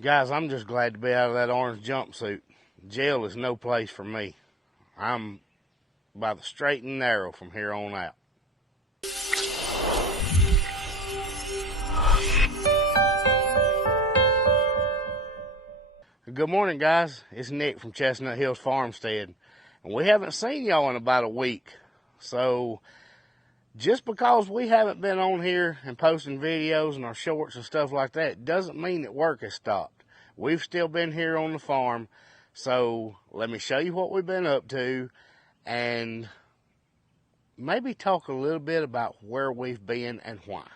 Guys, I'm just glad to be out of that orange jumpsuit. Jail is no place for me. I'm by the straight and narrow from here on out. Good morning, guys. It's Nick from Chestnut Hills Farmstead, and we haven't seen y'all in about a week. So just because we haven't been on here and posting videos and our shorts and stuff like that doesn't mean that work has stopped. We've still been here on the farm. So let me show you what we've been up to and maybe talk a little bit about where we've been and why.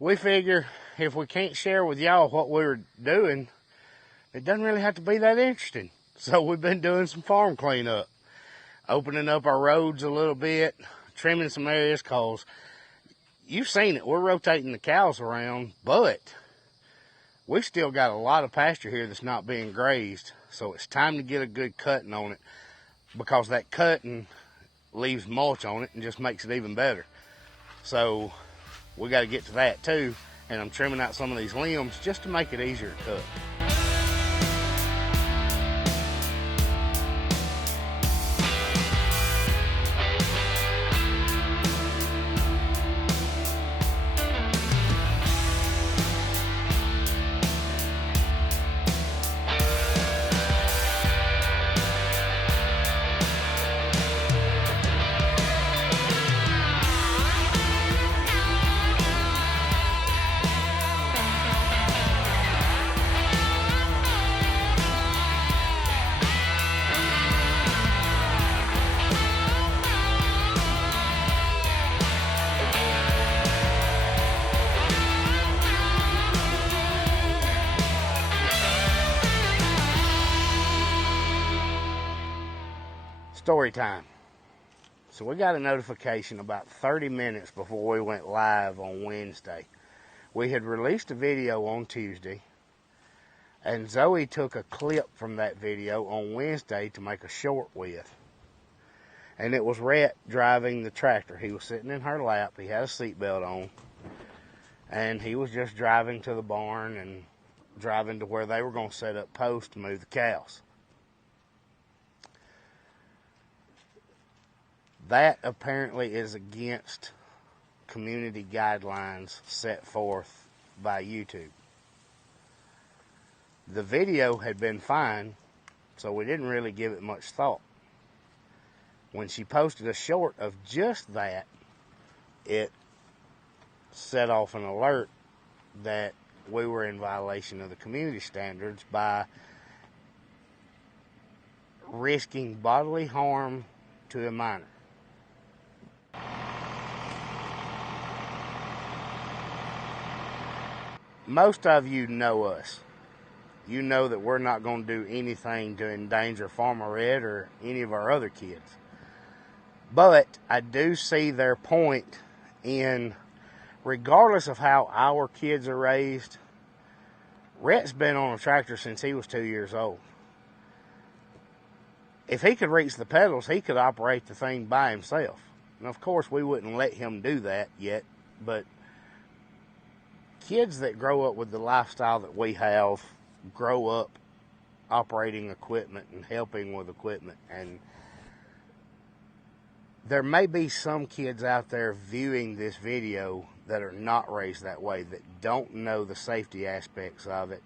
We figure if we can't share with y'all what we're doing, it doesn't really have to be that interesting. So we've been doing some farm cleanup, opening up our roads a little bit, trimming some areas, cause you've seen it. We're rotating the cows around, but we've still got a lot of pasture here that's not being grazed. So it's time to get a good cutting on it, because that cutting leaves mulch on it and just makes it even better. So we got to get to that too, and I'm trimming out some of these limbs just to make it easier to cut. Story time. So we got a notification about 30 minutes before we went live on Wednesday. We had released a video on Tuesday, and Zoe took a clip from that video on Wednesday to make a short with. And it was Rhett driving the tractor. He was sitting in her lap. He had a seatbelt on, and he was just driving to the barn and driving to where they were going to set up posts to move the cows. That apparently is against community guidelines set forth by YouTube. The video had been fine, so we didn't really give it much thought. When she posted a short of just that, it set off an alert that we were in violation of the community standards by risking bodily harm to a minor. Most of you know us. You know that we're not going to do anything to endanger Farmer Red or any of our other kids. But I do see their point in, regardless of how our kids are raised, Rhett's been on a tractor since he was 2 years old. If he could reach the pedals, he could operate the thing by himself. And of course, we wouldn't let him do that yet, but kids that grow up with the lifestyle that we have grow up operating equipment and helping with equipment. And there may be some kids out there viewing this video that are not raised that way, that don't know the safety aspects of it.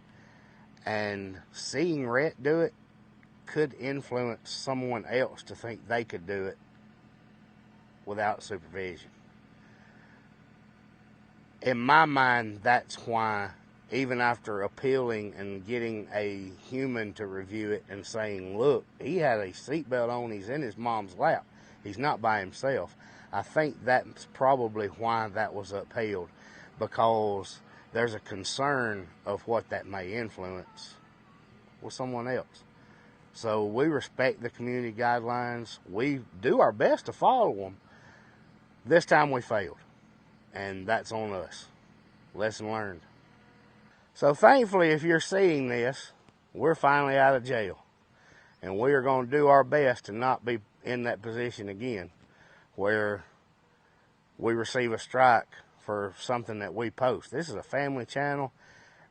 And seeing Rhett do it could influence someone else to think they could do it without supervision. in my mind, that's why, even after appealing and getting a human to review it and saying, look, he had a seatbelt on, he's in his mom's lap, he's not by himself, I think that's probably why that was upheld, because there's a concern of what that may influence with someone else. So we respect the community guidelines. We do our best to follow them. This time we failed, and that's on us. Lesson learned. So thankfully, if you're seeing this, we're finally out of jail, and we are going to do our best to not be in that position again where we receive a strike for something that we post. This is a family channel.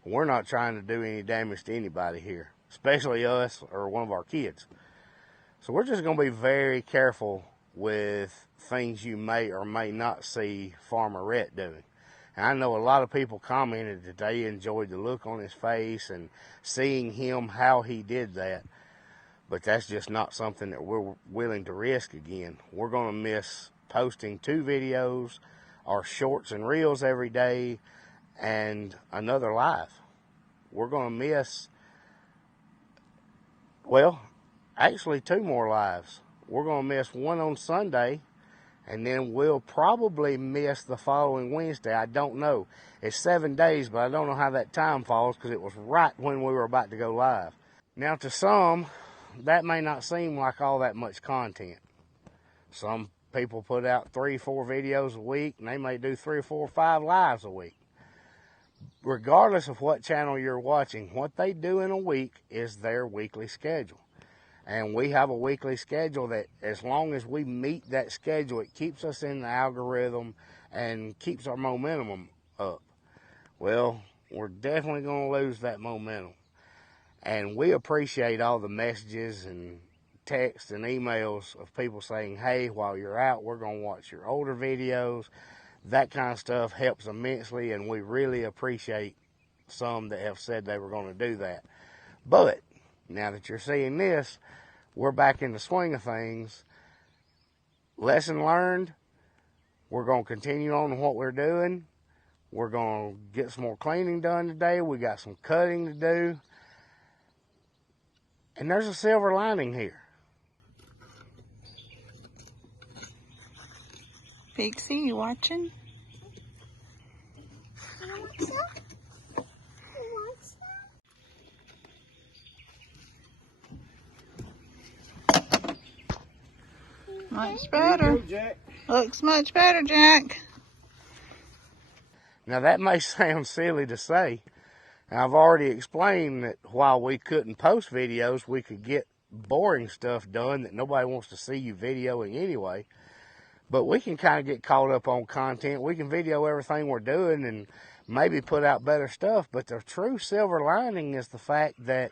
We're not trying to do any damage to anybody here, especially us or one of our kids. So we're just going to be very careful with things you may or may not see Farmer Rhett doing. And I know a lot of people commented that they enjoyed the look on his face and seeing him, how he did that. But that's just not something that we're willing to risk again. We're going to miss posting 2 videos, our shorts and reels every day, and another live. We're going to miss, well, actually 2 more lives. We're going to miss one on Sunday, and then we'll probably miss the following Wednesday. I don't know. It's 7 days, but I don't know how that time falls because it was right when we were about to go live. Now, to some, that may not seem like all that much content. Some people put out 3 or 4 videos a week, and they may do 3 or 4 or 5 lives a week. Regardless of what channel you're watching, what they do in a week is their weekly schedule. And we have a weekly schedule that, as long as we meet that schedule, it keeps us in the algorithm and keeps our momentum up. Well, we're definitely going to lose that momentum. And we appreciate all the messages and texts and emails of people saying, hey, while you're out, we're going to watch your older videos. That kind of stuff helps immensely, and we really appreciate some that have said they were going to do that. But now that you're seeing this, we're back in the swing of things. Lesson learned. We're going to continue on what we're doing. We're going to get some more cleaning done today. We got some cutting to do. And there's a silver lining here. Pixie, you watching? Much better. Go, Jack. Looks much better, Jack. Now that may sound silly to say. I've already explained that while we couldn't post videos, we could get boring stuff done that nobody wants to see you videoing anyway. But we can kind of get caught up on content. We can video everything we're doing and maybe put out better stuff. But the true silver lining is the fact that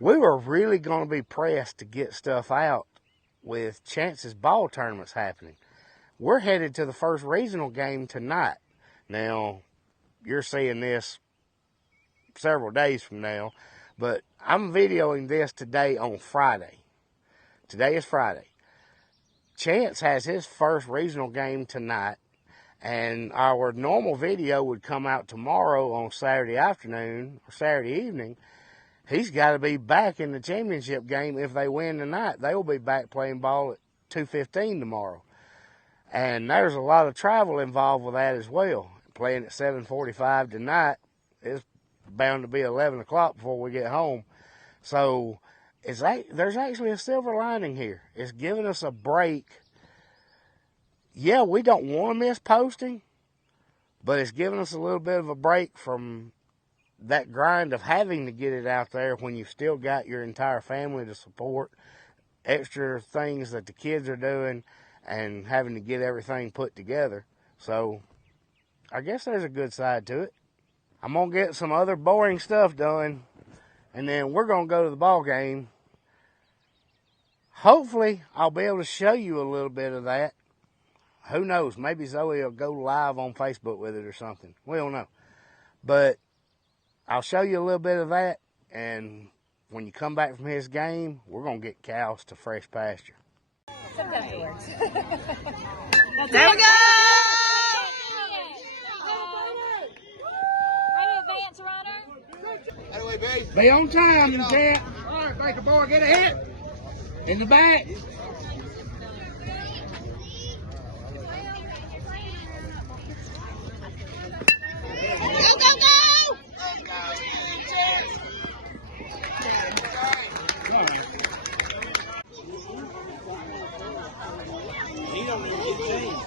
we were really going to be pressed to get stuff out with Chance's ball tournaments happening. We're headed to the first regional game tonight. Now, you're seeing this several days from now, but I'm videoing this today on Friday. Today is Friday. Chance has his first regional game tonight, and our normal video would come out tomorrow on Saturday afternoon or Saturday evening. He's got to be back in the championship game. If they win tonight, they will be back playing ball at 2:15 tomorrow. And there's a lot of travel involved with that as well. Playing at 7:45 tonight, it's bound to be 11 o'clock before we get home. So there's actually a silver lining here. It's giving us a break. Yeah, we don't want to miss posting, but it's giving us a little bit of a break from that grind of having to get it out there when you've still got your entire family to support, extra things that the kids are doing, and having to get everything put together. So I guess there's a good side to it. I'm going to get some other boring stuff done, and then we're going to go to the ball game. Hopefully, I'll be able to show you a little bit of that. Who knows? Maybe Zoe will go live on Facebook with it or something. We don't know. But I'll show you a little bit of that, and when you come back from his game, we're going to get cows to fresh pasture. Sometimes it works. There we go! Be on time, champ. All right, Baker boy, get a hit. In the back. Go, go, go! He don't even get changed.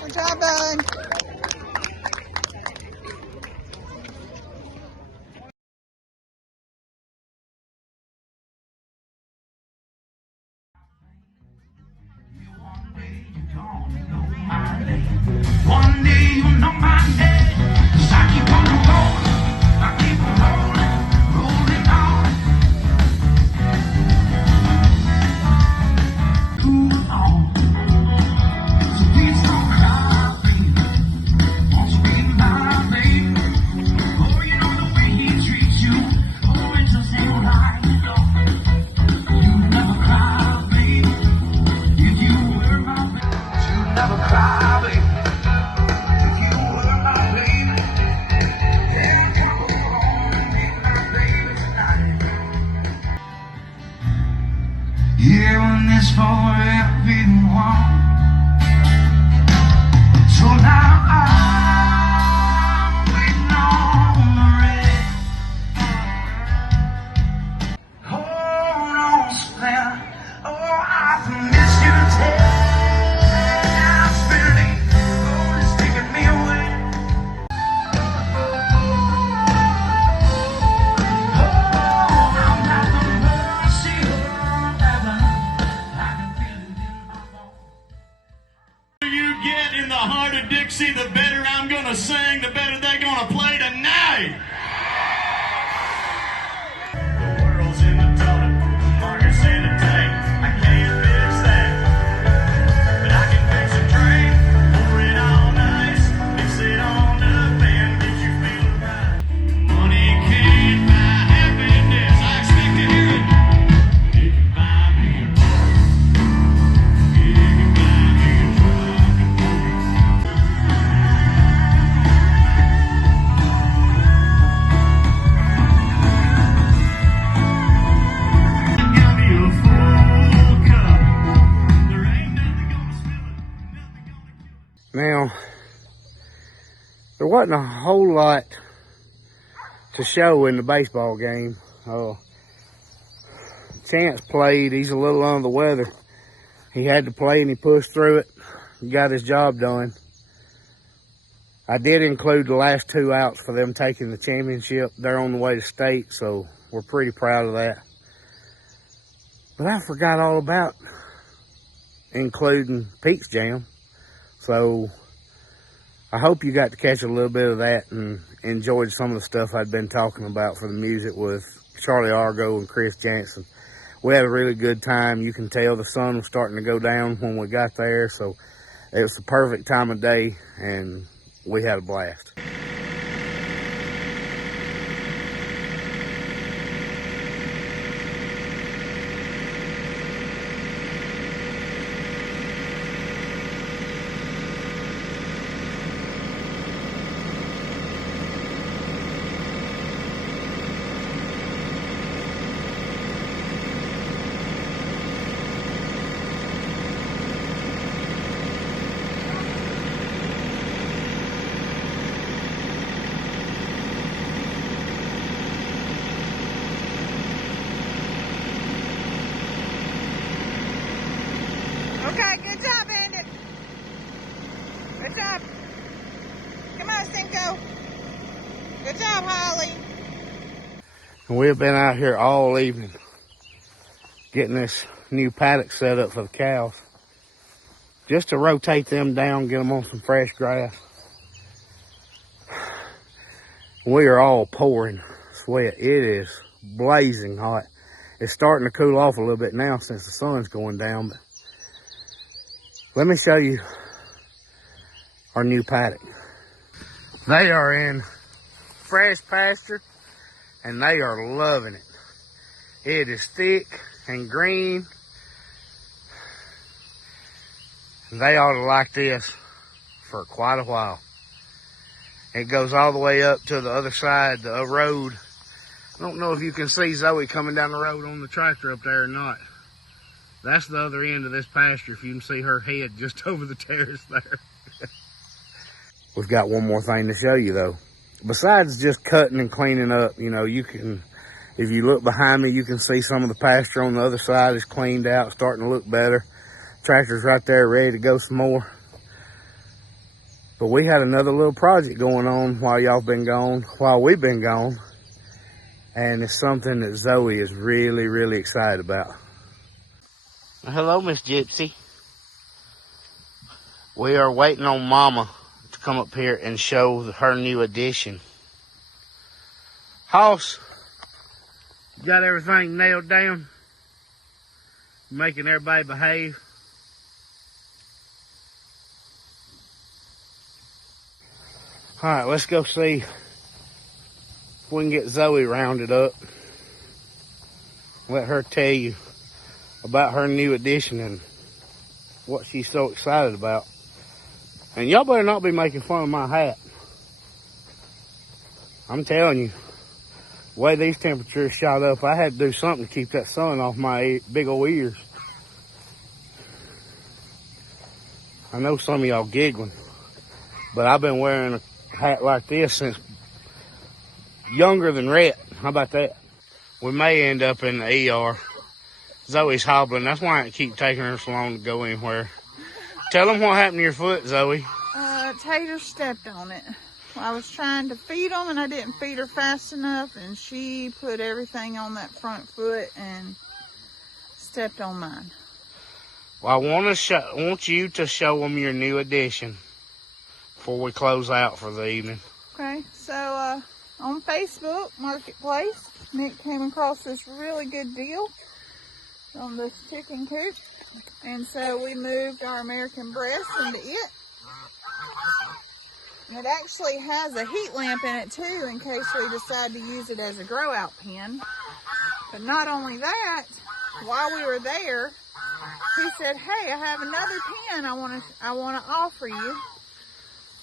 Good job, bud. One day you'll know my name, 'cause I keep on rolling, I keep on rolling on. Moving on. So please don't cry, baby. Won't you be my baby? Oh, you know the way he treats you. Oh, it just ain't right, you know. You never cry, baby. If you were my baby, you never cry, baby. Yeah, when this forever be the one. So now I'm waiting on the red. Hold on, Slim. Oh, I've missed you desperately. Oh, it's taking me away. Oh, I'm at the mercy of heaven. I can feel it in my bones. You get in the heart of Dixie, the better I'm gonna sing, the better they're gonna play tonight. The world's in the toilet, the market's in the tank. I can't fix that, but I can fix a drink. Pour it on ice, mix it on up and get you feeling right. Money can't buy happiness. I expect to hear it. It can buy me a bar. It can buy me a truck. Got me a full cup. There ain't nothing gonna spill it. Nothing gonna kill it. Now, there wasn't a whole lot to show in the baseball game. Chance played. He's a little under the weather. He had to play and he pushed through it. He got his job done. I did include the last 2 outs for them taking the championship. They're on the way to state, so we're pretty proud of that. But I forgot all about including Pete's Jam. So I hope you got to catch a little bit of that and enjoyed some of the stuff I'd been talking about for the music with Charlie Argo and Chris Jansen. We had a really good time. You can tell the sun was starting to go down when we got there, so it was the perfect time of day, and we had a blast. Good job, Holly. And we've been out here all evening getting this new paddock set up for the cows. Just to rotate them down, get them on some fresh grass. We are all pouring sweat. It is blazing hot. It's starting to cool off a little bit now since the sun's going down. But let me show you our new paddock. They are in fresh pasture and they are loving it. It is thick and green. They ought to like this for quite a while. It goes all the way up to the other side, the road. I don't know if you can see Zoe coming down the road on the tractor up there or not. That's the other end of this pasture, if you can see her head just over the terrace there. We've got one more thing to show you though. Besides just cutting and cleaning up, you know, you can, if you look behind me, you can see some of the pasture on the other side is cleaned out, starting to look better. Tractor's right there ready to go some more. But we had another little project going on while y'all been gone, while we've been gone. And it's something that Zoe is really, really excited about. Hello, Miss Gypsy. We are waiting on Mama to come up here and show her new addition. Hoss, you got everything nailed down? Making everybody behave? All right, let's go see if we can get Zoe rounded up. Let her tell you about her new addition and what she's so excited about. And y'all better not be making fun of my hat. I'm telling you, the way these temperatures shot up, I had to do something to keep that sun off my big old ears. I know some of y'all giggling, but I've been wearing a hat like this since younger than Rhett. How about that? We may end up in the ER. Zoe's hobbling. That's why I keep taking her so long to go anywhere. Tell them what happened to your foot, Zoe. Tater stepped on it. I was trying to feed them and I didn't feed her fast enough, and she put everything on that front foot and stepped on mine. Well, I want you to show them your new addition before we close out for the evening. Okay, so on Facebook Marketplace, Nick came across this really good deal on this chicken coop, and so we moved our American breast into it. It actually has a heat lamp in it too, in case we decide to use it as a grow out pen. But not only that, while we were there, he said, "Hey, I have another pen I want to offer you.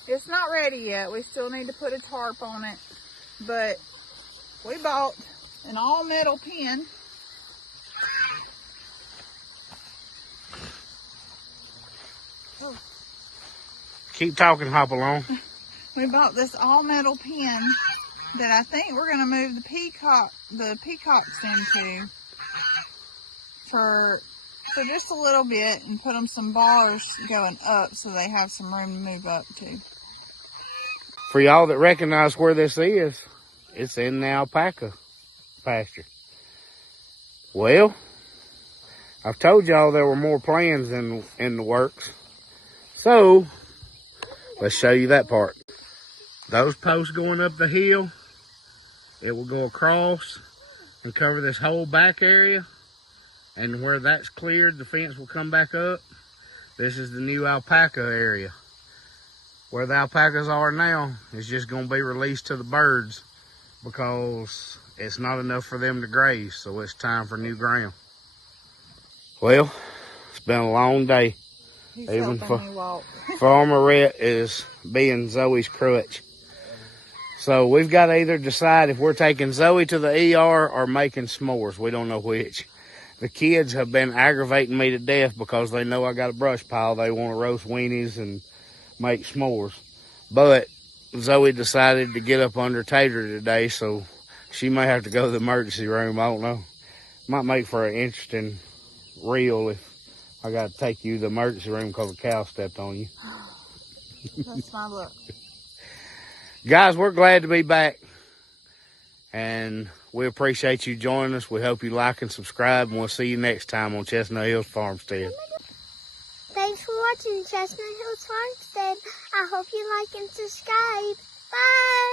It's not ready yet. We still need to put a tarp on it, but we bought an all metal pen." Oh. Keep talking, hop along. We bought this all metal pen that I think we're going to move the peacocks into for just a little bit, and put them some bars going up so they have some room to move up to. For y'all that recognize where this is, it's in the alpaca pasture. Well, I've told y'all there were more plans in the works. So, let's show you that part. Those posts going up the hill, it will go across and cover this whole back area. And where that's cleared, the fence will come back up. This is the new alpaca area. Where the alpacas are now is just going to be released to the birds because it's not enough for them to graze. So it's time for new ground. Well, it's been a long day. He's Even helping me walk. Farmer Rhett is being Zoe's crutch. So we've got to either decide if we're taking Zoe to the ER or making s'mores. We don't know which. The kids have been aggravating me to death because they know I got a brush pile. They want to roast weenies and make s'mores. But Zoe decided to get up under Tater today, so she may have to go to the emergency room. I don't know. Might make for an interesting reel if I got to take you to the emergency room because a cow stepped on you. That's my luck. Guys, we're glad to be back. And we appreciate you joining us. We hope you like and subscribe, and we'll see you next time on Chestnut Hills Farmstead. Thanks for watching Chestnut Hills Farmstead. I hope you like and subscribe. Bye!